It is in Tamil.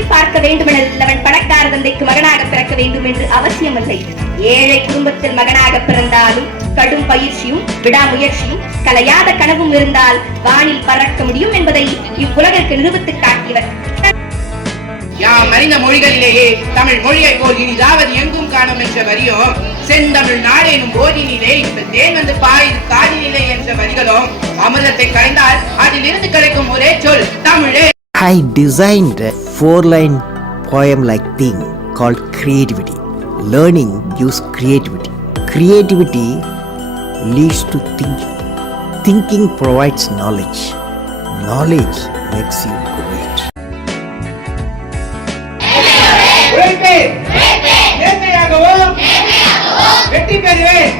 திரும்பி பார்க்க வேண்டுமெனில் அவன் பணக்கார தந்தைக்கு மகனாக பிறக்க வேண்டும் என்று அவசியமில்லை. ஏழை குடும்பத்தில் மகனாக பிறந்தாலும் கடும் பயிற்சியும் விடாமுயற்சியும் கலையாத கனவும் இருந்தால் வானில் பறக்க முடியும் என்பதை இவ்வுலகிற்கு நிரூபித்து காட்டியவர். யாம் அறிந்த மொழிகளிலேயே தமிழ் மொழியை போல் இனிதாவது எங்கும் காணும் என்ற வரியும், செந்தமிழ் நாடேனும் போதினிலே இந்த தேன் வந்து பாயுது காதினிலே என்ற வரிகளும் அமிர்தத்தை கலைந்தால் அதில் இருந்து கிடைக்கும் ஒரே சொல் தமிழே. I designed a 4-line poem-like thing called creativity. Learning gives creativity. Creativity leads to thinking. Thinking provides knowledge. Knowledge makes you great. வெற்றி பெறுவேன்.